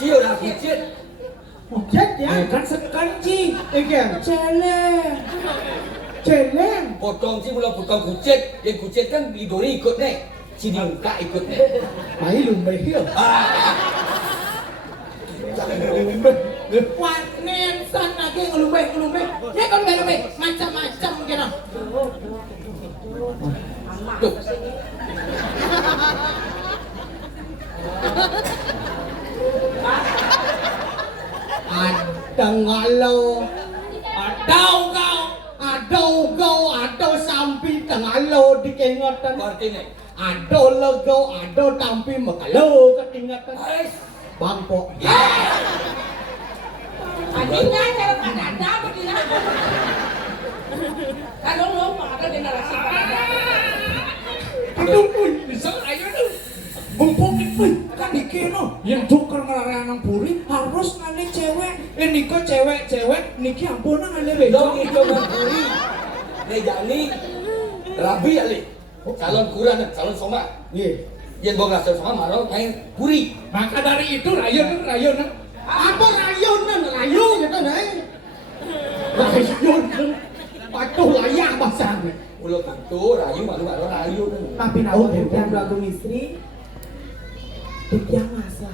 Chiêu là củ chết. Chết ya. Kan sekanci. Ikan. Celeng. Celeng. Potong sih mulai potong củ chết. Yang củ chết kan Midori ikut nih. Sini muka ikut nih. Mày lumbai hiyo. Wah, nensan lagi ngelumbai. Dia kan ngelumbai macam-macam gitu. Tuh. Ada ngalo. Ada sampai tengalo dikengatan. Artinya. Ada lego, ada tampi makalo ketingatan. Ais. Bangpo. Adiknya cara padada begini. Kalau lo ada generasi padada. Aduh, bisa ayo tuh. Bempung itu kan dikino yang tukar ngelarang puri harus ngane cewek. Niko cewek, niki ampun ngane Dong bejo. itu nganturi. Lejani. Rabi ali. Calon kurang dan calon soma. Iya. Yang bawa calon soma marah main puri. Maka dari itu rayon. Apa rayonan? Rayon gitu nih. Rayon kan. Patuh layak bahasanya. Ulo itu rayu malu rayu. Tapi naon yang lagu istri. Dia masa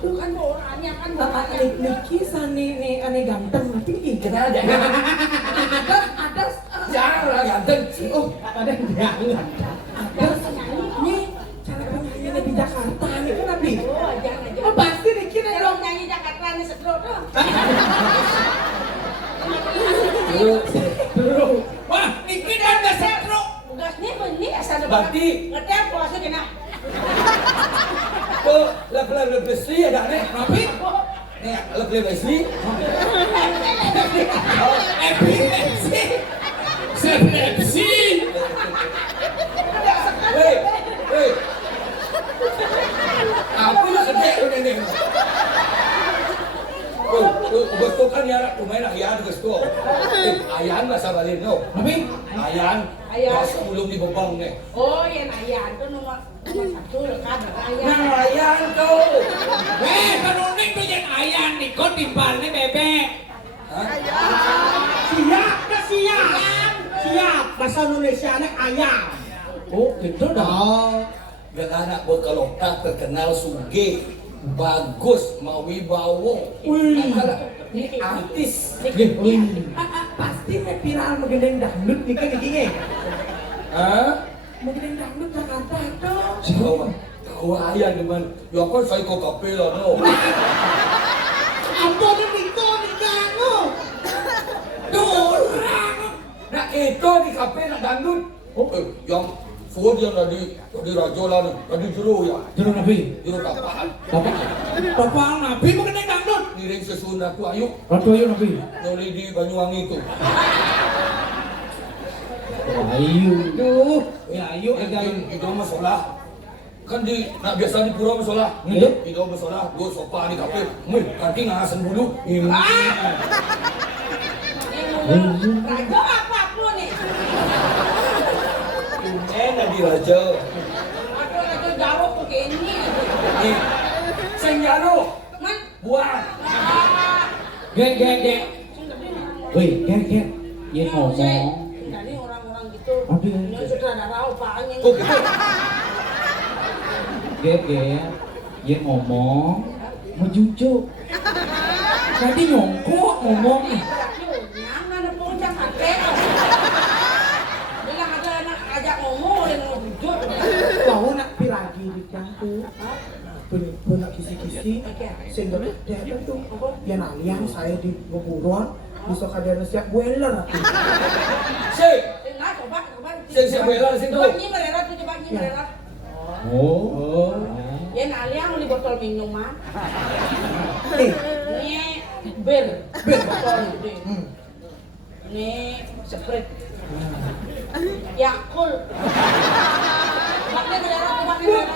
tuh Kan orangnya kan Bapak Niki sani nih aneh ganteng tapi Kenal iya. jangan. ada Jangan lah ganteng. Oh, ada jangan. ada Nih, cara penyanyinya di Jakarta nih kan Nabi. Oh, jangan. Oh, pasti Niki nih Kalau nyanyi Jakarta nih sedot dong. Terus. Wah, niki dan gak setro. Tugasnya ini asal Berarti ngetem puasa kena. tuh lebih bersih ada nih. Tapi Nih lebih bersih. epilepsi. Weh. Apa yang gede ini? Gusto kan ya, kumain ayan gusto. Ayan masa balin no. Tapi Ayan. Pas belum dibebang nih. Oh, yang ayan tuh nomor satu kan ayan. Nah ayan tuh. kanuning tuh yang ayah niko timbalnya bebek. Siap. Bahasa Indonesia nya ayam. Oh, gitu dah. Yang anak berkelokta terkenal suge. Bagus, mawibawo. Wih. Ini artis. Pasti nih viral mengendeng dangdut nih kan Niki. Hah? Mengendeng dangdut Jakarta tuh. Siapa? Kau ayan teman. Ya kan saya kok kapela no. Apa nih Niko nih kamu? Dorang. Nah itu di kafe nak dangdut. Oh, yang Ford yang tadi raja lah nih, tadi jero ya, Jero Nabi. jero kapal. Bapak Nabi mengenai dangdut. Niring sesun aku ayu, Ratu ayo Nabi. noli di Banyuwangi itu. Ayo. Duh. Ya ayo Itu mah sholah. Kan di, nah biasa di pura mah sholah. Iya. Itu mah sholah, gue sopa di kafe. Kanti ngasen bulu. Raja apapun nih. Enak di raja. Aduh, raja jauh begini. Nih, senjaro, Man, buat. Gek. Wih, gek. Ya ngomong. Jadi orang-orang gitu. Aduh. Yang sutradara opanya. Oh gitu. Gek. Ya ngomong. Mau jujur. Tadi nyongkok ngomong. Yang ada puncak hati. Bilang ada anak ajak ngomong dan mau jujur. Kau nak pi lagi di kampung. Punya kisi-kisi. Sehingga dia tuh ya nalian saya di Boburon. Besok ada siap boiler. Si, Nah, coba. Siap bela di situ. Coba nyi merera tuh, coba nyi merera. Oh. Ya nalia mau di botol minuman. Eh, Ini bir botol gede. Ini Sprite. Yakult. Coba merera, coba merera.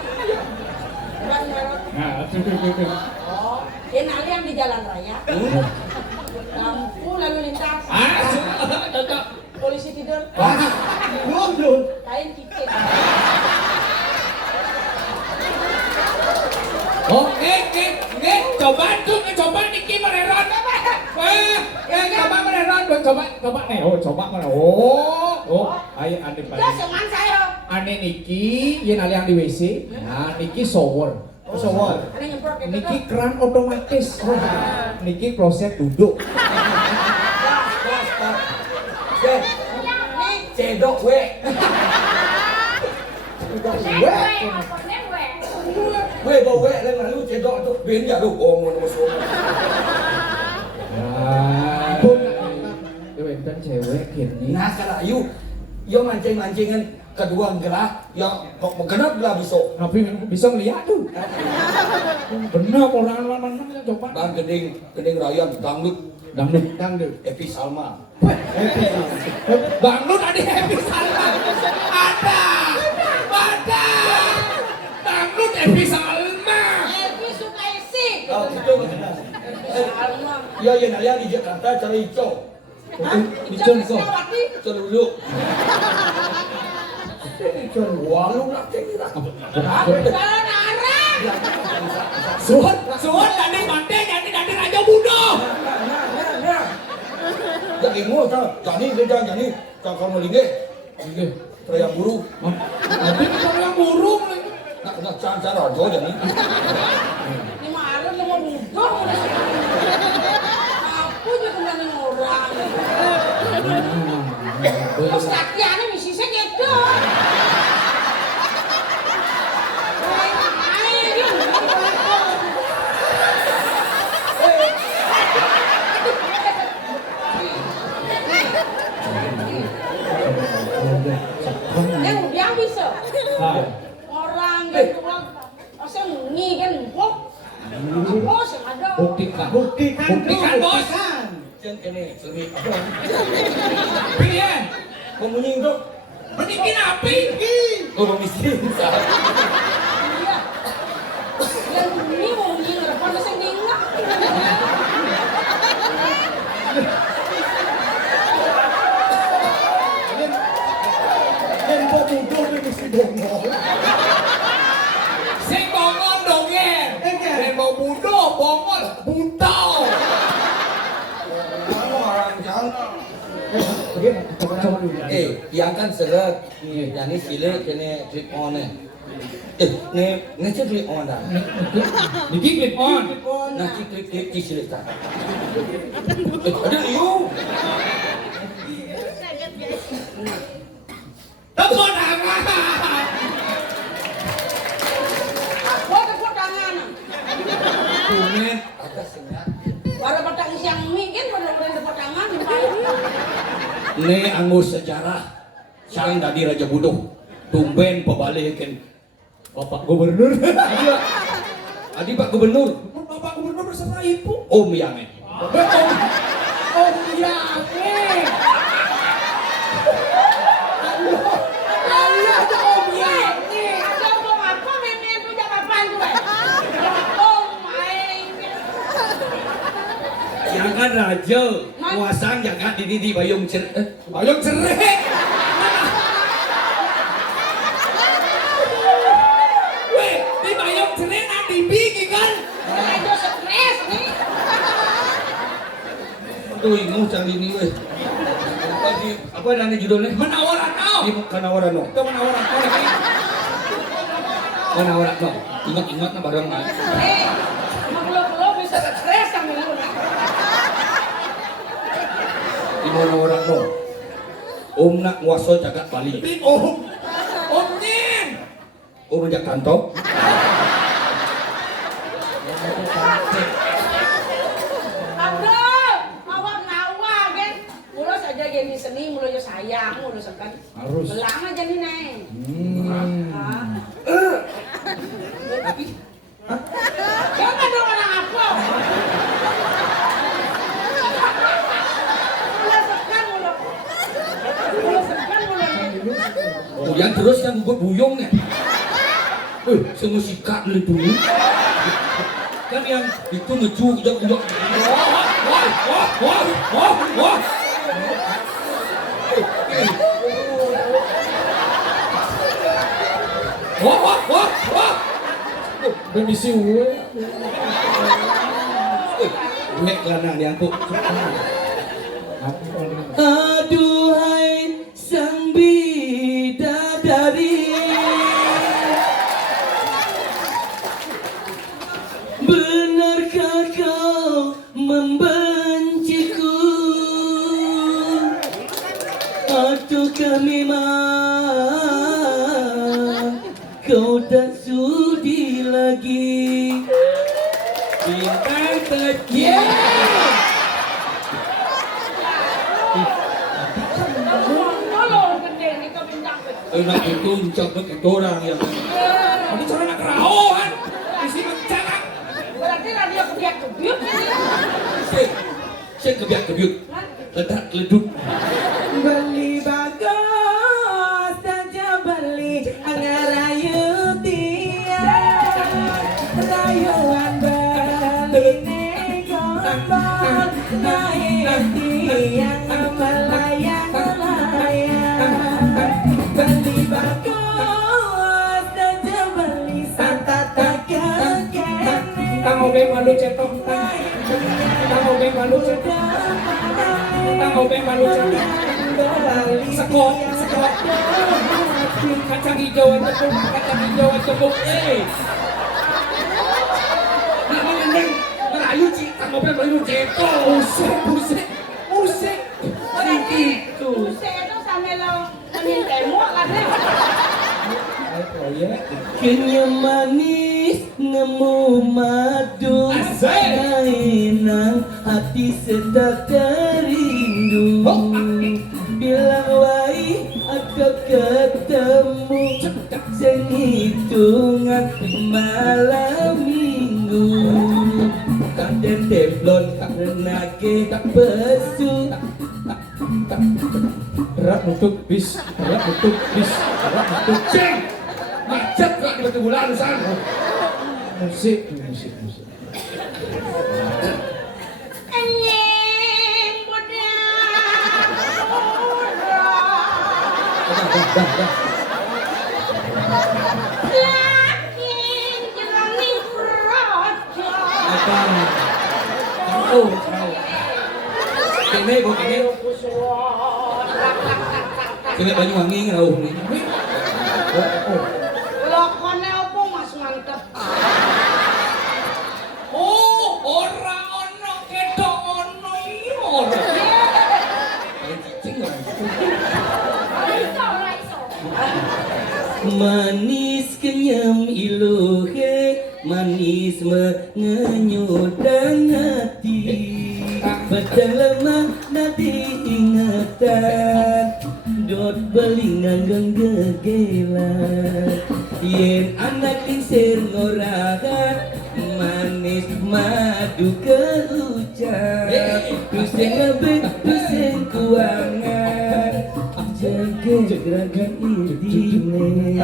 Coba merera. Nah, tuh. Oh, ya nalia yang di jalan raya. Lampu lalu lintas. Cocok. Polisi tidur. belum. Kain kikit. Oke. Coba niki mereron. Coba mereron, coba nih. Oh, coba mana? Oh, ayo ane Dia balik. seman saya. Ane niki, yen ali yang di WC. Nah, niki shower. Shower. Ada nyemprot gitu. Niki keran otomatis. Niki kloset duduk. Cek, Nih, cedok we. We bawa we lalu cedok tu benda tu omong masuk. Pun enten cewek kini. Nah kalau you mancing-mancingan kedua gelah yang kenapa belah besok. Tapi bisa ngeliat tuh. Bener orang coba. Bang geding raya dangdut Epi Salma. Bangdut ada Happy Salma. Ada. Bangdut Happy Salma. Elvi suka isi. Oh itu benar. Ya nalia di Jakarta cari hijau. Dicon kok. Hijau dulu. Walu nak cekira. Kalau narang. Suhun tadi mante jadi Raja Budo. Jadi mau jadi kalau lingge. Terayam buru. Tapi kita yang burung nih. Nak cara raja jadi. Ini marah lu mau budoh. Aku juga nggak orang. Terus latihannya misi saya gitu. Yang bisa orang gitu masa ngi kan kok bos ada Buktikan bos. Jangan kene semi apa? Piye? Pemunying tu. Menikin api. Oh miskin. iya yang ini mau ngi ngerepon masa ningak Yang bawa bodoh dia mesti bongol. Sing bongol dong ya. Mau budo bongol buta. Orang jangan. Coba dulu. Yang kan seret. Yang ni sile kene clip on ni. Ni cek clip on dah. Niki clip on. Nah clip sile tak. Ada you. Tepuk tangan. tepuk tangan Kumen atas sengat. baru petang siang mie kan bener-bener tepuk tangan Ni anggur sejarah. Sang tadi Raja Budo. Tumben pebalikin Bapak Gubernur. Iya. Adi Pak Gubernur. Bapak Gubernur beserta ibu. Om yang ni. Oh iya. ada mau apa memang tu jawaban tu oh main Jangan raja. Kuasang jangan di bayung cer. Bayang cerai. Weh, di bayang cerai nanti bikin kan? ada stres nih Tuh ingus cang ini weh. Apa nama judulnya? Menawaran kau. Di Kanawaran no. Itu menawaran kau lagi. Kanawaran no. Ingat na barang na. maklum-maklum bisa stres sama lu Di Kanawaran no. Om nak nguaso jagat Bali. Om Nin. Om jak kantong. Abdul, awak nawa kan? Mula saja jadi seni, mula je sayang, mula sekan. Harus. Belang aja nih neng. Jangan dong orang apa? Mula sekan mula. Mula sekan mula. Kemudian terus yang buat buyong nih. Semua sikat dulu. Kan yang itu ngeju udah. Wah. Bisi uwe. Nek karena diangkut. Aduhai sang bidadari, benarkah kau membenciku, ataukah memang kau tak sudi lagi? Bintang kecil. Tolong gede nih kau bintang kecil. Nak dituncak pakai orang ya. Ini cara nak keraohan. Isi mencarak. Berarti radio kebiak-kebiak ini. Saya kebiak-kebiak. Ledak leduk. Beli bagus saja beli ngerayu tiang, rayuan beli negombol naik tiang melayang-layang. Beli bagus saja beli santa tak kekene. Tang obeng malu cetok. Tang obeng malu cetok. Tang obeng malu cetok. Sekop. Kacang hijau tepuk. Kacang hijau tepuk. Nak mengendeng merayu cik tak mau merayu ceto. Musik. Itu. Saya itu sampai lo menyintaimu kan deh. Kenyam manis nemu madu, mainan hati sedap terindu. Bilang wai aku ketemu sehitungan malam minggu. Ada teflon renake pesu. Berat nutup bis. Ceng, macet kok di batu bulan san. Musik. Anjing budak. Lakin jalaning raja. Oh, kene bu kene. Kene Banyuwangi ngau ni. Lokone opo Mas mantep. Oh, ora ono ketok ono iya. Cicing kok. Ora iso. Manis kenyam iluhe, manis mengenyudang hati. Batang lemah nadi ingatan, dot belingan gegelan. Yen anak lingsir ngorahan, manis madu keucap. Pusing lebih, pusing kuangan, jaga gerakan idine.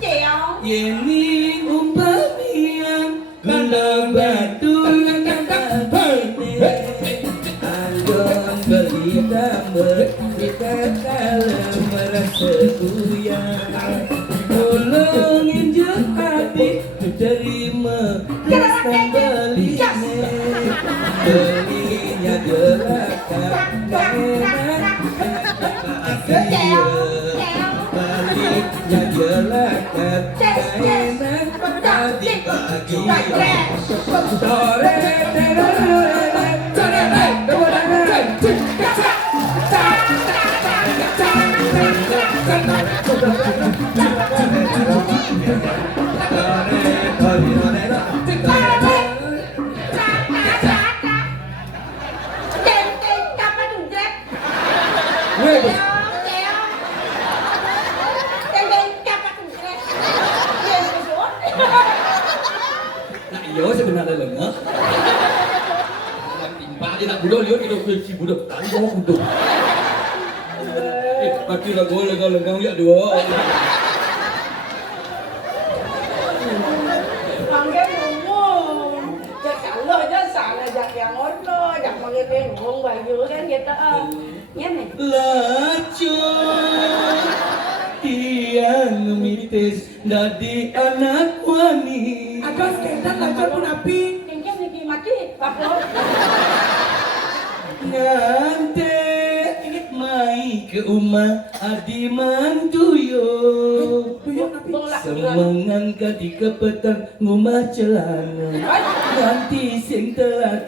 Ceong. Yeni umpamian kandang batu yang kene andon berita berita kalem merasa kuyang tolongin hati terima dan belinya gerakan enak baliknya gerakan enak pagi-pagi sore Yo sebenarnya lengah. Timpa dia nak budak lihat kita si budak tadi bawa budak. Mati lah gol lengah lihat dua. Panggil ngomong. Kalau aja salah jak yang ono, jak manggil ngomong baju kan gitu. Ya nih. Lacur tiang mitis dadi anak wani. Ada skandal lancar pun api. Kengke niki mati, bapak. Ngante mai ke rumah adi mantuyo. Tuyuk api. Tolak. Semangan ketika petang ngumah celana. Nanti sing telah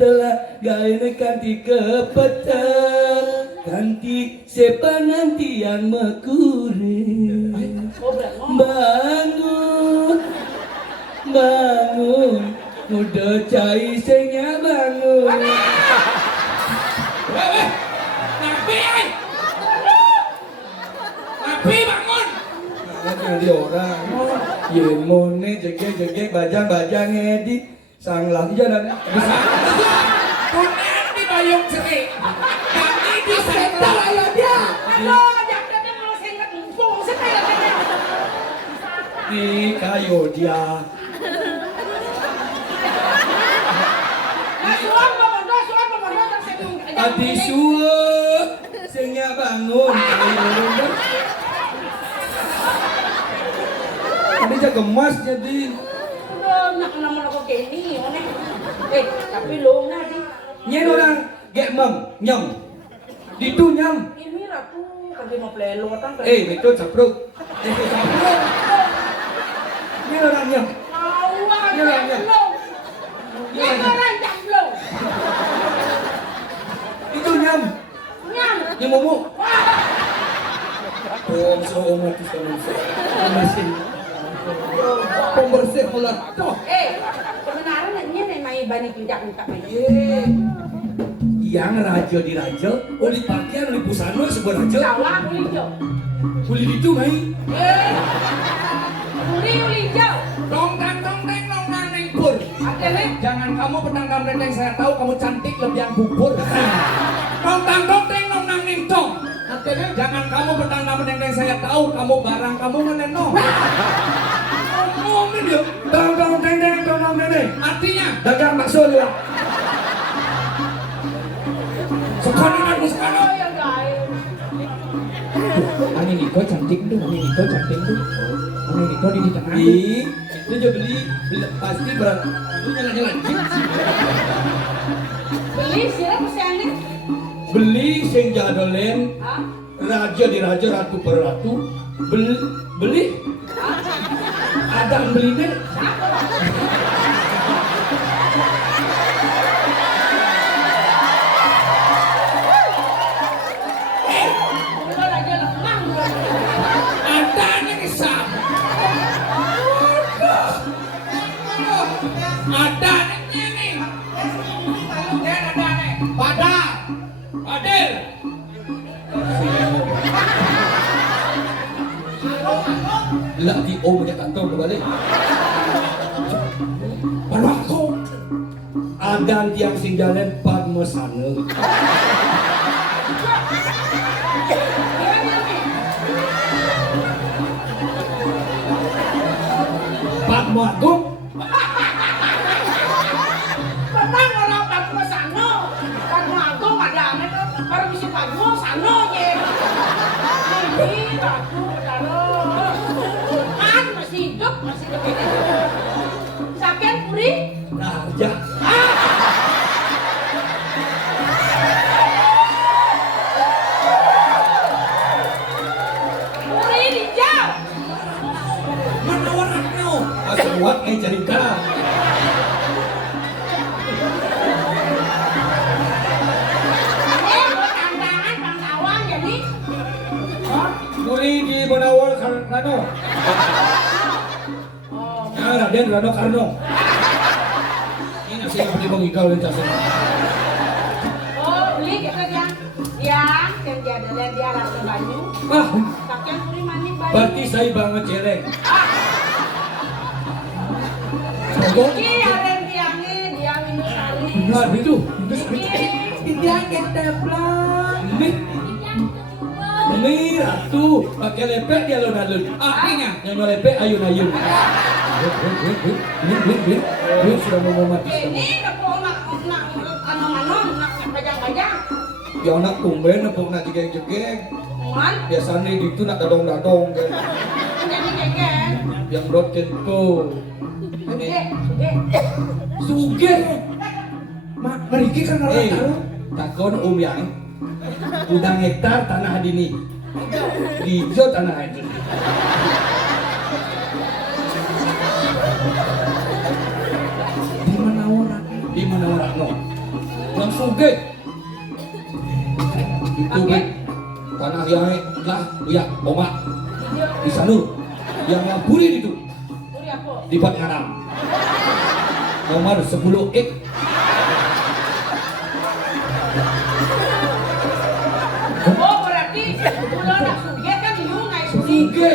gaene kanti ke petang. Kanti siapa nanti yang mekure. Oh, berangong. Bangun, bangun, muda cai sengnya bangun. Nabi ay! Nabi bangun! Ada orang, yen mone jegek bajang edi sang lagi jalan. Kunen di bayung cerik. Kami di Skandal ayo dia. Aduh, jangan dia mau singkat empung sekali kayaknya. Di kayu dia. Nah, suam pemodo, tersebut. Adi suwe sengnya bangun. Ini jaga gemas jadi. Udah, nak nama aku kayak ini, mana? Tapi lo nadi. Nyen orang gek mam nyam. Ditu nyam. Ini ratu, kerja mau pelelo kan? Itu capruk. Itu capruk. Nyen orang nyam. Awal, Iya, iya. jamblong. Yang orang jamblong. Itu nyam. Nyam. Nyam momo. Wah, Om sama tu sama mesin. Pembersih ular. Tuh. kebenaran ini memang banyak tidak minta main. Yang raja di raja, oli pakaian oli busana sebuah raja. Sawah uli hijau. Uli itu mai. Uli hijau. Dong nong neng pur. Artinya? Jangan kamu petang neng, saya tahu kamu cantik lebihan bubur. Dong nong neng dong. Artinya Jangan kamu petang neng, saya tahu kamu barang kamu meneno. Ngomongin dia. Tong neng. Artinya Dagang bakso lu. sekarang aku Oh sekarang. ya guys. Ani Niko cantik tuh. Ani Niko di tengah. Ih, itu juga beli pasti berat. Lu jalan-jalan. Beli siapa pesannya? Beli sing jadolen Hah? raja di raja, ratu per ratu. Beli. Ada yang beli deh. Udah aja lemang. Ada nih sama. Ada nih. Ada nih. Padel. Lah di om punya kantor berbalik. Baru aku. Ada tiang sing jalan padma sana. Padma agung. Tenang orang Padma Sano. Padma Agung ada aneh kan. Orang bisa Padma Sano ya. Ini ratu taruh. Kan masih hidup ini. Sakian puri. Raja. Puri hijau. Mana orangnya? Semua cerita. Buat tantangan bangsawan jadi. Muri di Bonawal Karno. Oh, Nah, Raden Rano Karno. Ini nasi yang beli bang Ikal lintas ini. oh beli kita yang jadi lihat dia rasa banyu. Ah, Sakian puri maning banyu. berarti saya banget cereng. Ini ada tiangnya dia minum kali. Nah, itu. dia keteplang. Ini ratu pakai lepek dia alun-alun. Artinya Yang lepek ayun-ayun. Ini sudah mau mati. Ini kepol nak pajang-pajang. Ya anak tumben nepuk nak jegeng-jegeng. Man, Biasanya itu nak dadong-dadong kan. jadi keken. yang dot kento. Suge, suge. Suge. Mak, meriki kan orang taruh. Takon yang udang hektar tanah dini. Hijau tanah itu. Di mana orang no? Yang suge. Itu Oke. tanah yang lah ya omak Hijau. di sanur yang ngaburi itu Uri apa? di Bat Nganam nomor 10 X Oh, berarti kula nak suge kan liu ngai suge. suge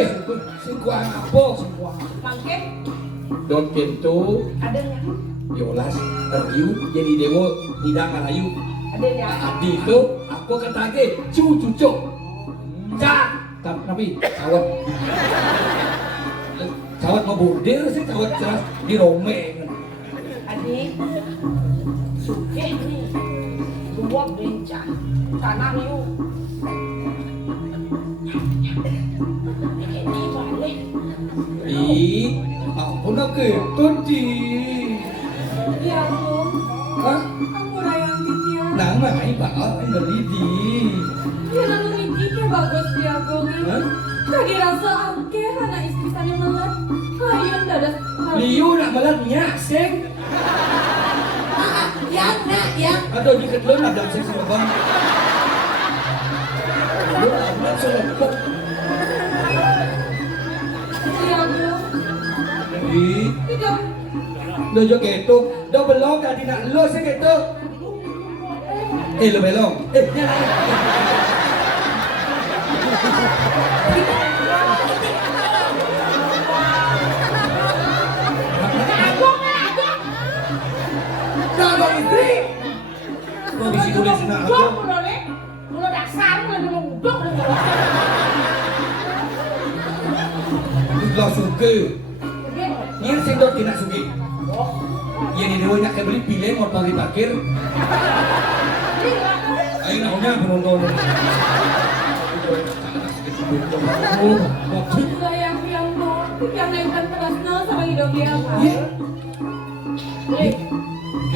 sing kuang apa Mangke dot kento adanya. yolas riu jadi dewo hidang malayu Adanya. adi itu aku ketage cucuk cak tapi cawat cawat ngebordir sih cawat jelas di rome Adik, suge nih. Dua bencana. Tanah liu. Ini balik. Ih, ampun aku itu di. Ya ampun, Hah? aku rayang titian. Nama ini bakal beli di. Ya lalu niki ke bagus diagongan. Hah? Kaki rasa angke hana istri sana melat. Hayun dadas. Liu nak malamnya, seng. Yang nak yang. Aduh di kedua nak dalam seng sama bang. Lu nak selebok. Ya ampun, Ih, tidak. dah jo gitu. Dah belum dah tidak lo seng gitu. Lo belum. Nyala. Kalau istri, Kau bisi tulis nak aku. Uduk kula le. Kula dasar kula dulu uduk le. Lah suge. Suge. Yang sing dot kena suge. Oh. Yang ini dewa nak beli pilih motor di parkir. Ayo naunya penonton. Oh, waktu. Sayang yang mau. Yang naikan terasna sama hidup dia. Iya. Eh,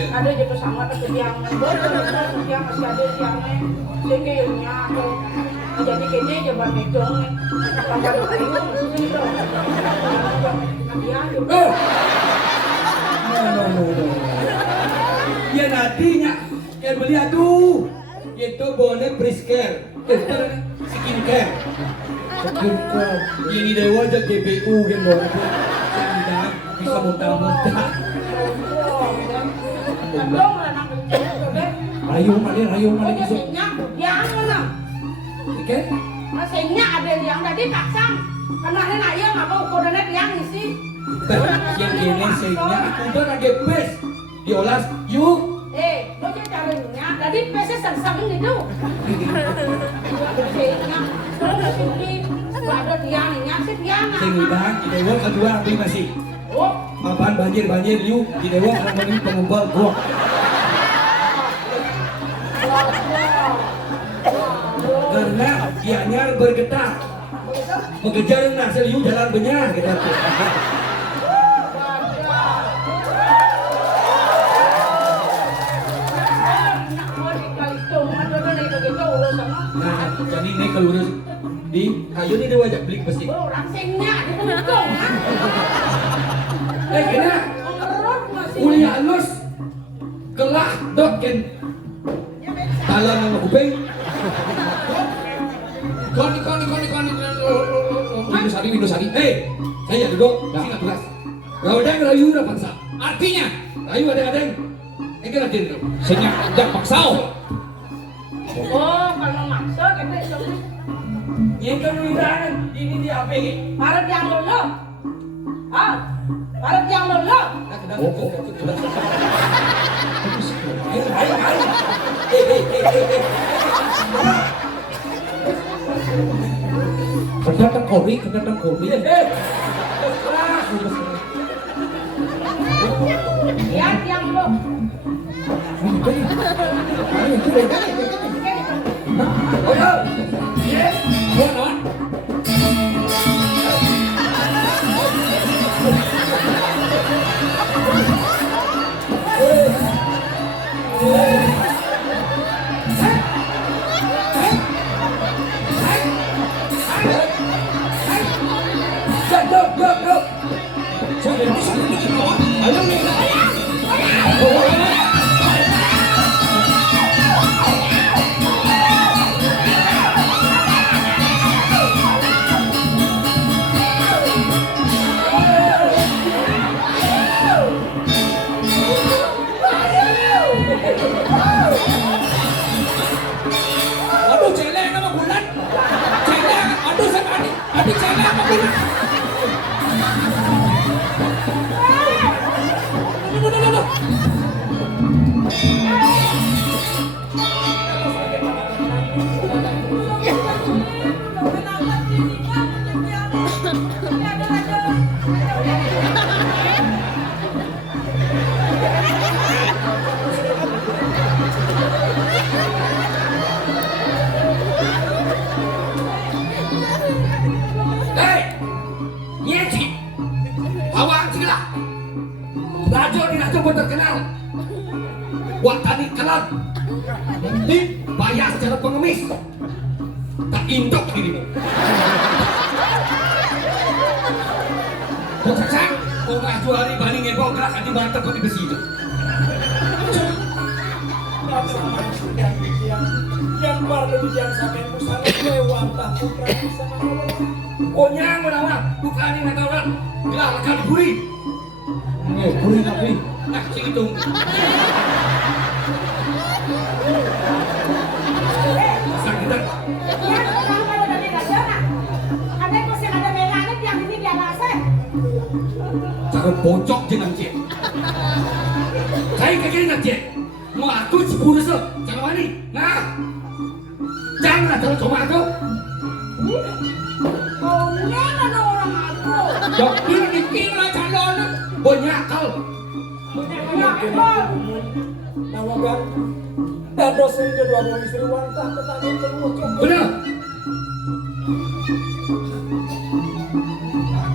ada je bersama ke tiang tiang masih ada tiangnya sehingga ilmunya atau jadi kayaknya jaban medong tambah kayu masih itu nanti aja No. Ya nantinya, ya beli aduh. Itu boleh prisker, itu skincare. skincare. Ini dewa aja GPU kan boleh. Tidak bisa muntah-muntah. medong lah nak itu deh Rayu mana pokoknya besok. sehingga yang mana Oke? sehingga ada yang tadi paksang karena ada nak yang apa ukurannya yang isi Yang ini sehingga aku udah ada best. Diolas, yuk. lo jadi caranya tadi PC sengsang gitu sehingga sini ada tiangnya sih tiang Sehingga di dewa kedua beli masih. oh Apaan banjir yuk di dewa orang ini pengumpul gua. Karena dianya bergetar mengejar hasil yuk jalan benyar gitu. Nah, jadi ini kalau udah di kayu ini dewa aja beli pasti. Kena kuliah halus kelah dok ken talang sama kuping. Koni. Windu Sari. Saya duduk, sini tugas. Kau ada rayu udah paksa. Artinya, Rayu ada. Enggak ada itu. senyap dan paksau. Oh, kalau maksud itu Yang kemudian ini di apa ini? Maret yang lolo. Ah, Maret yang lolo. Kedatang kori. Lihat yang lo. Oh ya. Gua non. Dok. Saya bisa bikin kawan. Ayo nih. Aduh, celeng sama bulan. Celeng, aduh sama Adi. Adi celeng sama bulan. Aduh. Hei, Nyeci, awak sila. Rajo di Rajo pun terkenal. Watani kalam. Nanti bayar secara pengemis. Tak indok dirimu. Kau cakap, kau Rajo hari balik ngebong gerakan di mantap kau di besi itu. Yang baru di yang sampai pusat lewat tahun sama Allah. Kau nyang menawar, bukan ini nak orang. Gelar akan diburi. Buri tapi. Nah, cik hitung. Sakit. Ya, kalau ada dari Rasyona, ada kursi ada melanet yang ini dia rasa. Cakap bocok jenang cik. Saya kagak nak cik. Mau aku cipuru so, jangan wani. Nah, janganlah terus cuma aku. Oh, nggak ada orang aku. Dokter bikin lah calon. Banyak kau. Nawagan dan dosen kedua buah istri wanita petani terwujud. Benar.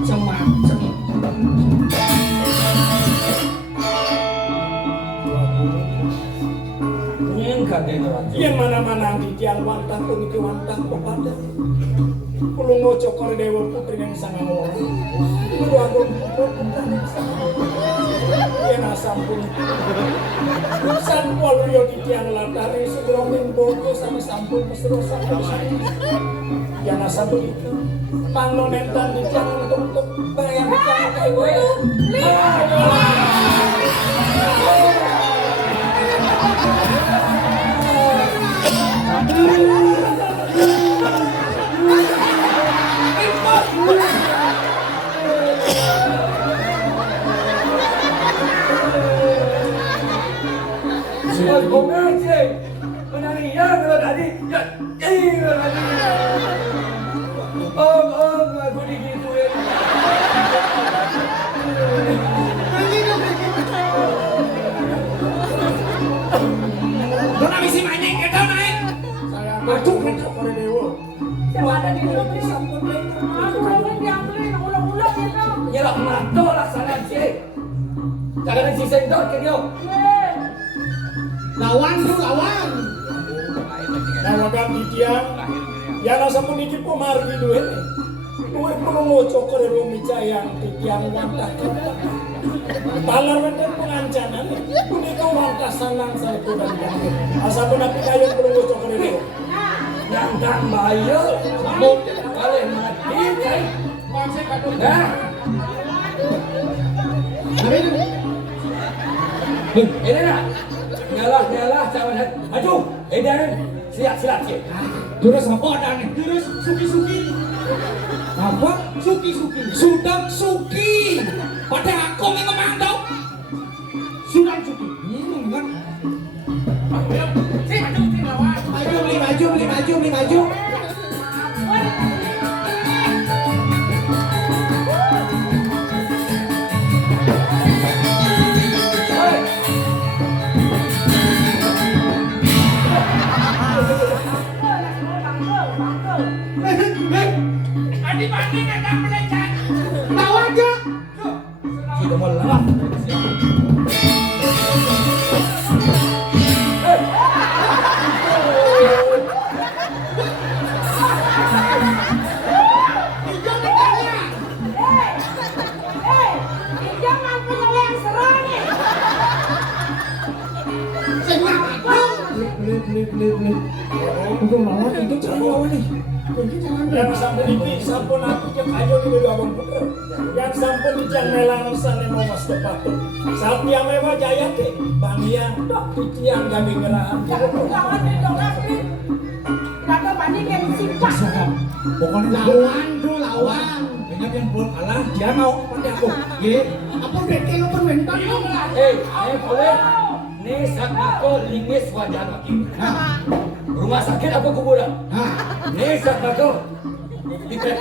Macam-macam. Yang kadang Yang mana-mana di tiang wantah puniki wantah pepada. Kulo ngocokor dewa putri yang sangat orang. Kulo agung putra yang sangat orang. Yang asam pun. San waluyo di tiang latari sedroming bogo sama sampul mesro sama yang asam begitu. Pangnonetan di tiang untuk bayar di tiang kayu. Mas Gomez cik. Menari ya kalau tadi. Ya, kalau tadi. Om, aku digituin. Kau misi mancing kita naik. Masuk kan kepada dewa. Coba ada di dalam ini. Aku orang yang beli ulang-ulang itu. Nyerok mato laksana cik. Jangan si sentot ke dia. Lawan tu lawan. Nawagan di tiang. Yang asam pun ikut pemargi duit. Duit perlu ngocok ke rumica yang di tiang wantah. Talar bener pengancanan. Punika wantah sanang satu dan ganti. Asam pun api kayu perlu ngocok ke duit. Yang tak bayar. Namun kalian mati cik. Nah. Ini nak. Nyalah cawan hat. Aduh, edan. Siap cik. Terus apa ada nih? Terus suki-suki. Apa? Suki-suki. Sudang suki. Pada aku yang ngomong tau. Sudang suki. Kan? Beli maju. Adi-adi datang melekat. Tahu aja. Sudah mau lewat. beli. Untuk lawan itu cara lawan nih. Yang sampai di sampun aku ke kayu di abang putra. Yang sampai di jang melang sana mau mas tepatu. Satya mewah jaya ke bangian titian gabi ngerahan. Lawan di dongkap ini. Datang banding yang simpan. Pokoknya lawan. Ingat yang belum kalah, dia mau pada aku. Ye, Apa bete lo permentan lo? Boleh. Nih sak aku lingis wajah lagi. Rumah sakit apa kuburan? Nih sak aku. Pipet.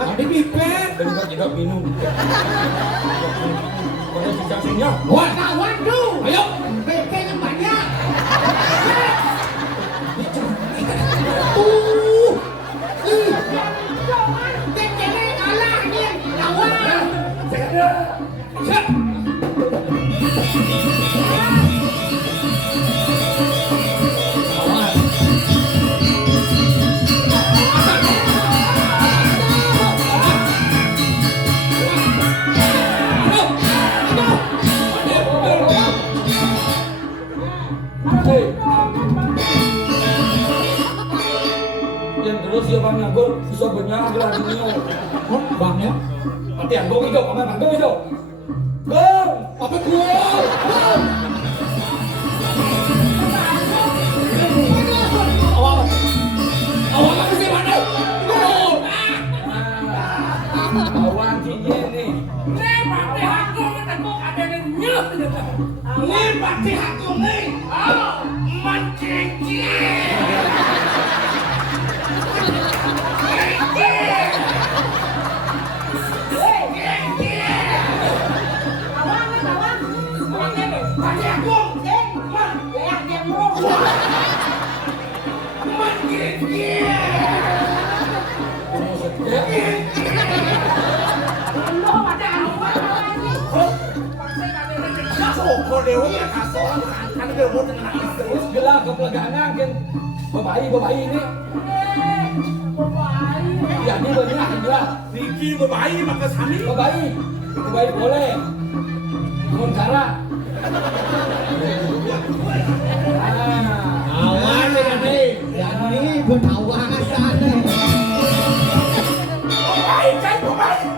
ada pipet. Dan juga tidak minum. Kalau cicak-cicaknya. Lawan tuh. Ayo. Bete yang banyak. Bete kalah nih. Lawan. Siap. Yang terus ya bang nganggur bisa benyang gelar dunia. Oh, bang ya. Tapi yang gue hidup, apa bang hidup? Bang, apa gue? Awal, awal apa sih mana? Awan tinggi nih. Pati aku ada yang nyuh. Pati aku nih. Mencicil. Gelar kepelagangan kan babai ini. Jadi banyak gelar. Niki bebayi maka sami. Babai boleh. Montara. Awan dengan nih. Ini bertawa sana. Bebayi kan bebayi.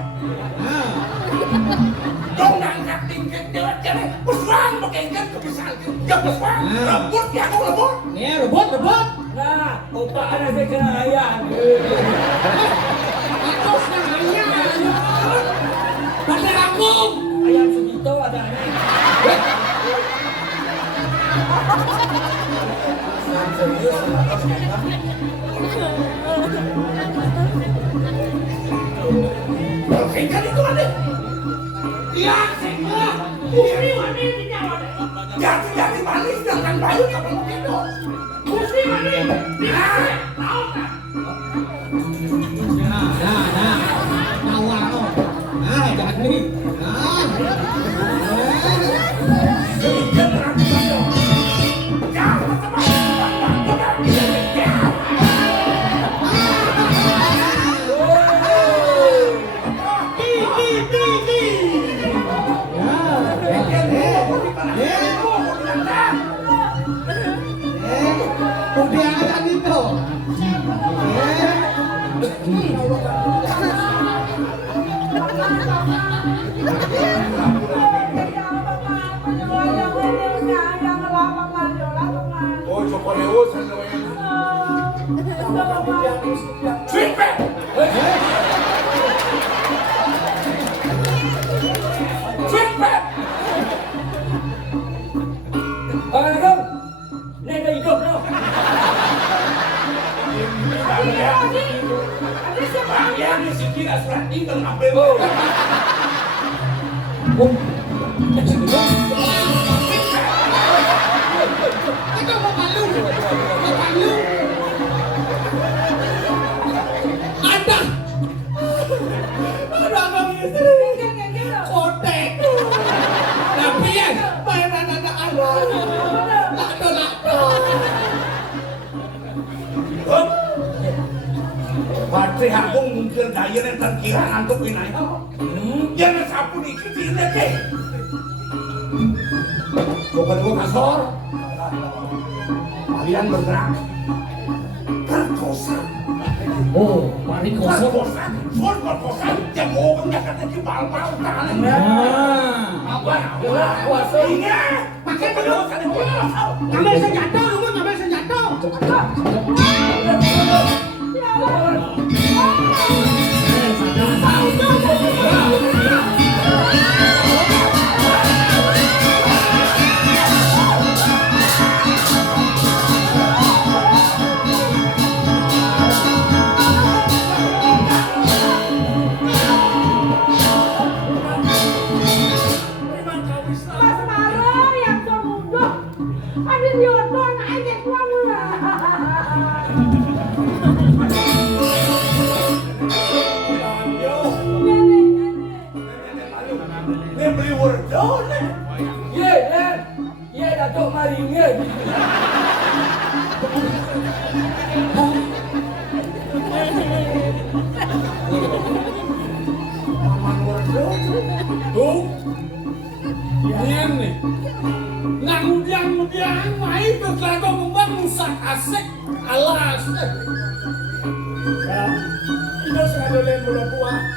Dong nangkap tingkat jelas jelas. Pesan pakai ikan kebiasaan. Jam pesan. Rebut ya aku rebut. Nih, rebut. Nah, otak anak saya kena ayam. Aku senang ayam. Pada aku. Ayam Sugito ada nih. Ikan itu ada. Ya, semua. Ini mana di Jawa? Jati manis dengan bayu kapal begitu. Mesti mana? Tahu tak? Nah. Tawa lo. Nah, jangan nih. Nah. Udah kan itu. Oh, chocolate sana Sweet Yang di sini surat tinggal sampai Itu mau malu. Ada abang istri. Kotek. Tapi ya, mainan anak anak. Lakto. Patri Agung mungkin daya yang terkira ngantuk ini. Jangan sapu nih kecilnya deh. Bukan gua kasor. kalian bergerak perkosa. Oh, mari kosong. Perkosa, full perkosa, jago kan kata di bal-bal kalian. Apa? Ingat, pakai pedang kalian. Ambil senjata dulu, ambil senjata. Mas Maro yang pemuda, ada jodoh naik kamu lah. Ini beli wordon. Ye, ye Datuk mari ye. Tuh, yan nih. Ngangudiang-ngudiang main tuh kelago memangsak asik alas. Ino sekali bola buah.